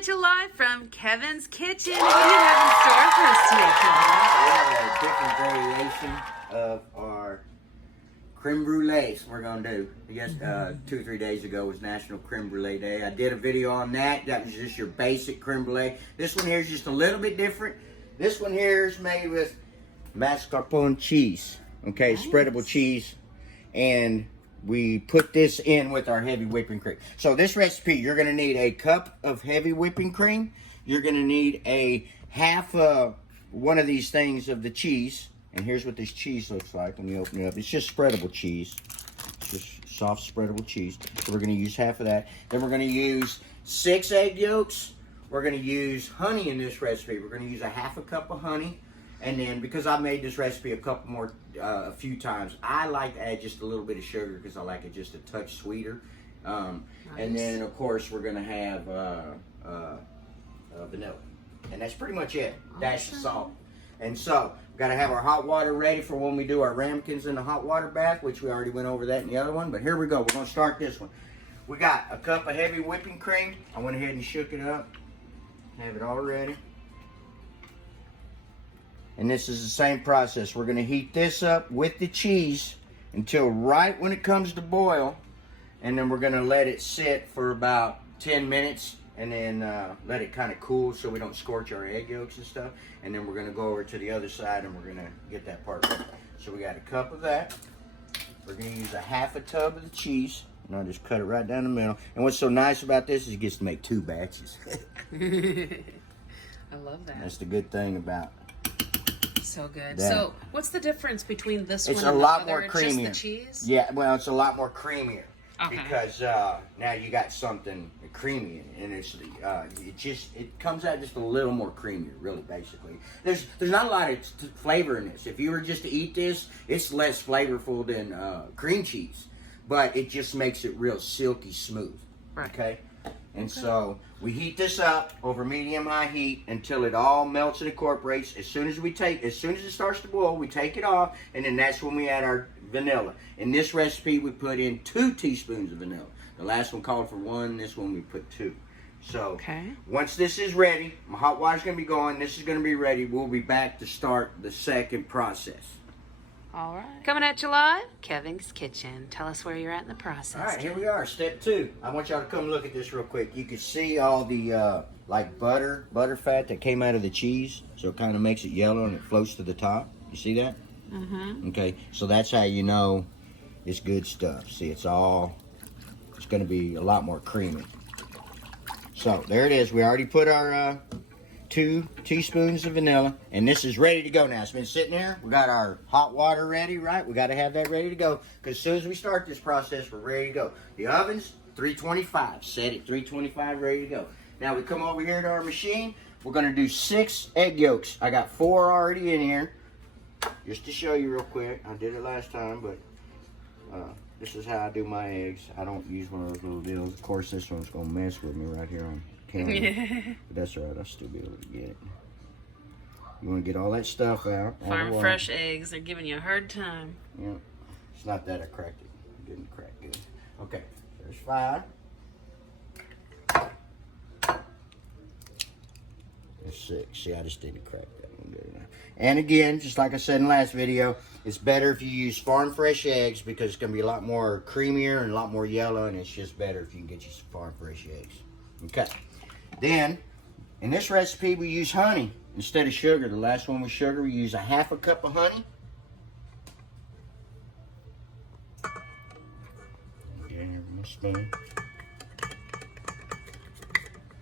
at you live from Kevin's kitchen. What do you have in store for us today, Kevin? We have a different variation of our creme brulees we're going to do. I guess 2 or 3 days ago was National Creme Brulee Day. I did a video on that. That was just your basic creme brulee. This one here is just a little bit different. This one here is made with mascarpone cheese. Okay, nice. Spreadable cheese. And we put this in with our heavy whipping cream. So this recipe, you're going to need a cup of heavy whipping cream. You're going to need a half one of these things of the cheese. And here's what this cheese looks like when you open it up. It's just spreadable cheese. It's just soft spreadable cheese. So we're going to use half of that. Then we're going to use 6 egg yolks. We're going to use honey in this recipe. We're going to use a half a cup of honey. And then, because I made this recipe a few times, I like to add just a little bit of sugar because I like it just a touch sweeter. Nice. And then, of course, we're going to have vanilla. And that's pretty much it. Awesome. Dash of salt. And so, we've got to have our hot water ready for when we do our ramekins in the hot water bath, which we already went over that in the other one. But here we go. We're going to start this one. We got a cup of heavy whipping cream. I went ahead and shook it up. Have it all ready. And this is the same process. We're going to heat this up with the cheese until right when it comes to boil. And then we're going to let it sit for about 10 minutes. And then let it kind of cool so we don't scorch our egg yolks and stuff. And then we're going to go over to the other side and we're going to get that part ready. So we got a cup of that. We're going to use a half a tub of the cheese. And I'll just cut it right down the middle. And what's so nice about this is it gets to make 2 batches. I love that. That's the good thing about it. So good. That. So, what's the difference between this one and the other? It's a lot more creamier. Just the cheese? Yeah, well, it's a lot more creamier. Okay. Because now you got something creamy in it, and it comes out just a little more creamier, really, basically. There's not a lot of flavor in this. If you were just to eat this, it's less flavorful than cream cheese, but it just makes it real silky smooth. Right. Okay. And so we heat this up over medium-high heat until it all melts and incorporates. As soon as it starts to boil, we take it off, and then that's when we add our vanilla. In this recipe, we put in 2 teaspoons of vanilla. The last one called for 1. This one we put 2. So once this is ready, my hot water's going to be going. This is going to be ready. We'll be back to start the second process. All right. Coming at you live, Kevin's Kitchen. Tell us where you're at in the process. All right, here we are, step 2. I want y'all to come look at this real quick. You can see all the like butter fat that came out of the cheese. So it kind of makes it yellow and it floats to the top. You see that? Mm-hmm. Okay, so that's how you know it's good stuff. See, it's going to be a lot more creamy. So there it is. We already put our 2 teaspoons of vanilla, and this is ready to go now. It's been sitting there. We got our hot water ready, right? We got to have that ready to go, because as soon as we start this process, we're ready to go. The oven's 325, set at 325, ready to go. Now we come over here to our machine. We're going to do 6 egg yolks. I got 4 already in here. Just to show you real quick, I did it last time, but this is how I do my eggs. I don't use one of those little deals. Of course, this one's going to mess with me right here on camera. But that's all right, I'll still be able to get it. You want to get all that stuff out. Farm fresh eggs, they're giving you a hard time. Yeah, it's not that I cracked it. It didn't crack good. Okay, there's 5. There's 6. See, I just didn't crack that one good enough. And again, just like I said in the last video, it's better if you use farm fresh eggs because it's going to be a lot more creamier and a lot more yellow, and it's just better if you can get you some farm fresh eggs. Okay. Then, in this recipe, we use honey instead of sugar. The last one was sugar. We use a half a cup of honey. Again, my spoon.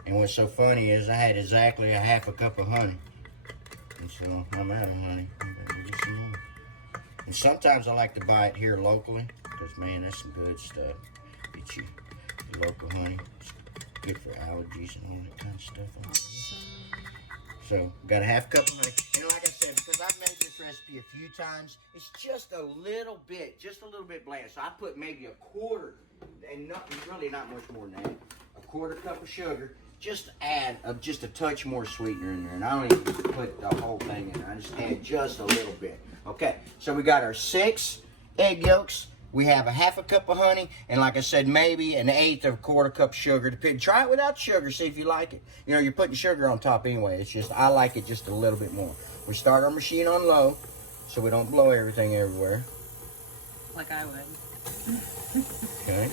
And what's so funny is I had exactly a half a cup of honey. And so I'm out of honey. I'm gonna get some more. And sometimes I like to buy it here locally, because man, that's some good stuff. Get you the local honey. It's good for allergies and all that kind of stuff. So got a half cup of honey. And like I said, because I've made this recipe a few times, it's just a little bit bland. So I put maybe a quarter, and really not much more than that. A quarter cup of sugar. Just to add just a touch more sweetener in there. And I don't even put the whole thing in. I just add just a little bit. Okay, so we got our 6 egg yolks we have a half a cup of honey, and like I said, maybe an eighth or a quarter cup sugar. Try it without sugar, see if you like it. You know, you're putting sugar on top anyway. It's just, I like it just a little bit more. We start our machine on low, so we don't blow everything everywhere. Like I would. Okay.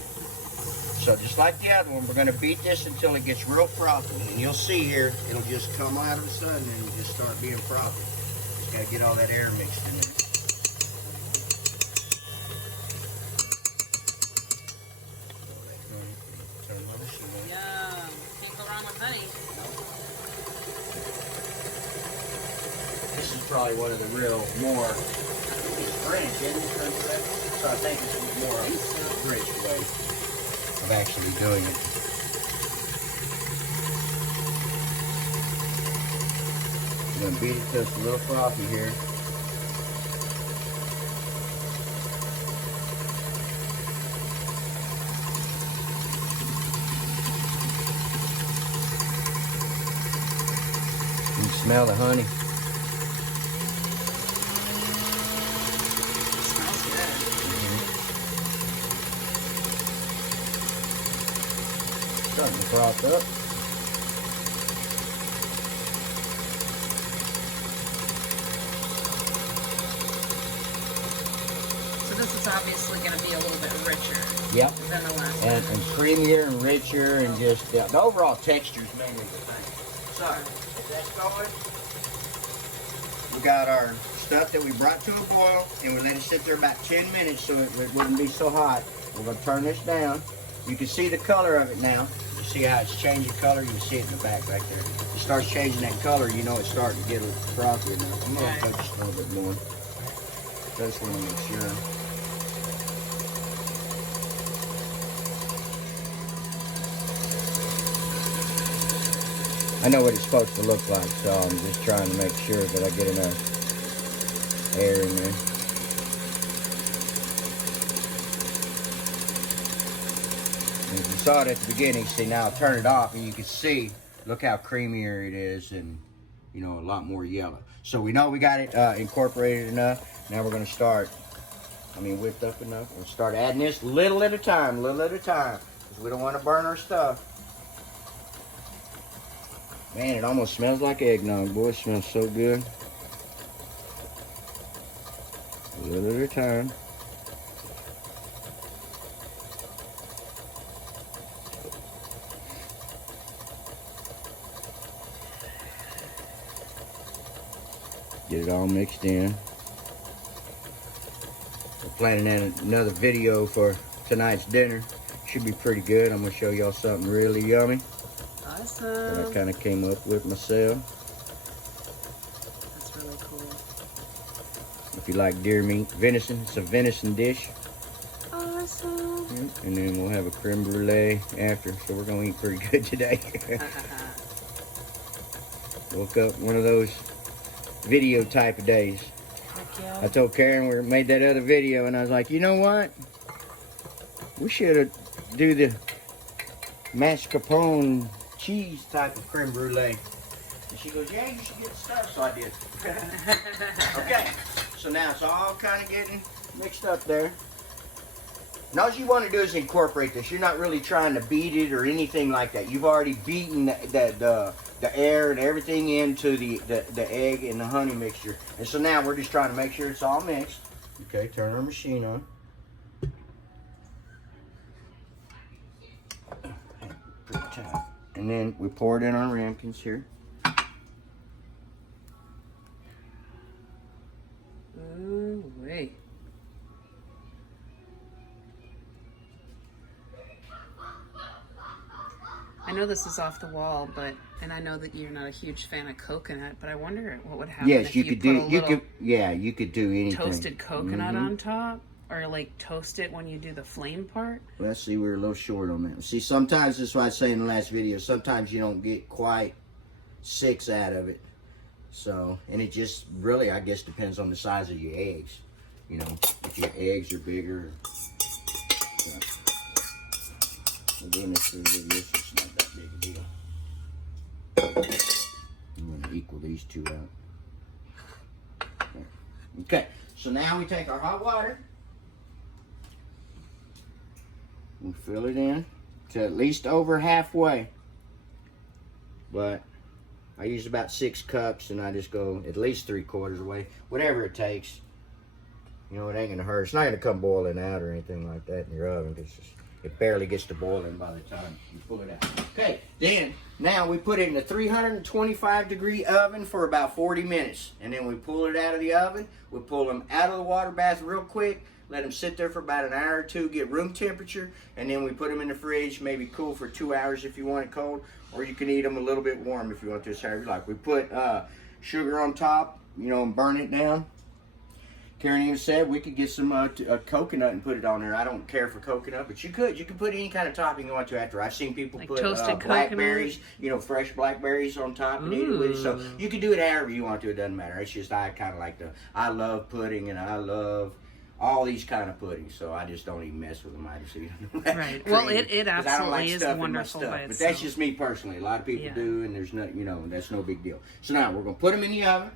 So just like the other one, we're going to beat this until it gets real frothy. And you'll see here, it'll just come out of a sudden and it'll just start being frothy. Just got to get all that air mixed in there. Yum. Can't go wrong with honey. This is probably one of the real more, it's French, isn't it? So I think it's more of a French way of actually doing it. I'm going to beat it till it's a little frothy here. You can smell the honey. Smells good. Starting to froth up. So this is obviously going to be a little bit richer. Yep. Than the last one. And creamier and richer, and just the overall texture is mainly the thing. So, if that's going, we got our stuff that we brought to a boil, and we let it sit there about 10 minutes so it wouldn't be so hot. We're going to turn this down. You can see the color of it now. You see how it's changing color? You can see it in the back right there. It starts changing that color, you know it's starting to get a little frothier now. I'm going to touch just a little bit more. Just want to make sure. I know what it's supposed to look like, so I'm just trying to make sure that I get enough air in there. And if you saw it at the beginning, see now I'll turn it off and you can see, look how creamier it is and, you know, a lot more yellow. So we know we got it incorporated enough. Now we're going to start, whipped up enough. We'll start adding this little at a time, because we don't want to burn our stuff. Man, it almost smells like eggnog. Boy, it smells so good. A little at a time. Get it all mixed in. We're planning another video for tonight's dinner. Should be pretty good. I'm going to show y'all something really yummy. Awesome. That I kind of came up with myself. That's really cool. If you like deer meat, venison, it's a venison dish. Awesome. And then we'll have a creme brulee after, so we're going to eat pretty good today. Woke up one of those video type of days. Heck yeah. I told Karen we made that other video, and I was like, you know what? We should do the mascarpone cheese type of creme brulee. And she goes, yeah, you should get the stuff. So I did. Okay, so now it's all kind of getting mixed up there. And all you want to do is incorporate this. You're not really trying to beat it or anything like that. You've already beaten the air and everything into the egg and the honey mixture. And so now we're just trying to make sure it's all mixed. Okay, turn our machine on. Pretty tight. And then we pour it in our ramekins here. Ooh, wait. I know this is off the wall, and I know that you're not a huge fan of coconut, but I wonder what would happen if you could do. You could do anything. Toasted coconut on top, or like toast it when you do the flame part. Well, let's see, we're a little short on that. See, sometimes that's what I say in the last video. Sometimes you don't get quite 6 out of it. So, and it just really, I guess, depends on the size of your eggs. You know, if your eggs are bigger. We're doing this for the video, so it's not that big a deal. I'm going to equal these two out. Okay, so now we take our hot water, We fill it in to at least over halfway. But I use about 6 cups, and I just go at least 3/4 away, whatever it takes. You know, it ain't gonna hurt. It's not gonna come boiling out or anything like that in your oven. It barely gets to boiling by the time you pull it out. Okay, then now we put it in a 325-degree oven for about 40 minutes, and then we pull it out of the oven. We pull them out of the water bath real quick. Let them sit there for about an hour or two, get room temperature, and then we put them in the fridge, maybe cool for 2 hours if you want it cold, or you can eat them a little bit warm if you want to, however you like. We put sugar on top, you know, and burn it down. Karen even said we could get some coconut and put it on there. I don't care for coconut, but you could put any kind of topping you want to after. I've seen people like put toasted blackberries, you know, fresh blackberries on top and eat it with it. So you can do it however you want to. It doesn't matter. It's just I kind of like I love pudding, and I love all these kind of puddings, so I just don't even mess with them. I just eat them. Right. Well, it absolutely is wonderful by itself. But that's just me personally. A lot of people do, and there's no, you know, that's no big deal. So now we're gonna put them in the oven.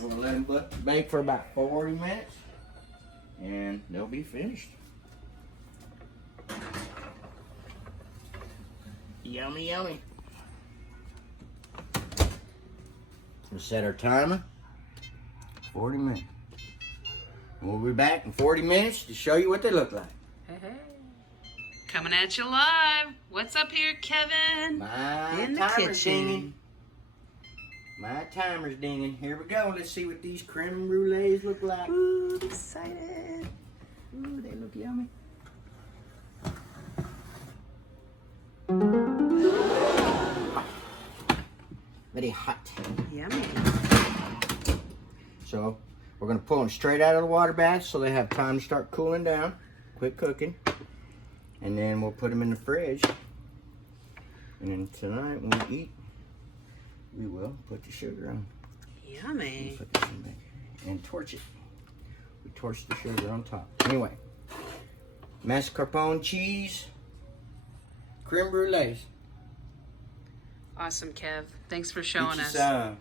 We're gonna let them bake for about 40 minutes, and they'll be finished. Yummy, yummy. We'll set our timer. 40 minutes. We'll be back in 40 minutes to show you what they look like. Hey. Coming at you live. What's up here, Kevin? In the kitchen. My timer's dinging. Here we go. Let's see what these creme brulees look like. Ooh, I'm excited. Ooh, they look yummy. Very hot. Yummy. So we're going to pull them straight out of the water bath so they have time to start cooling down, quit cooking. And then we'll put them in the fridge. And then tonight when we eat, we will put the sugar on. Yummy. Put this in back and torch it. We torch the sugar on top. Anyway, mascarpone cheese, creme brulees. Awesome, Kev. Thanks for showing us. Some.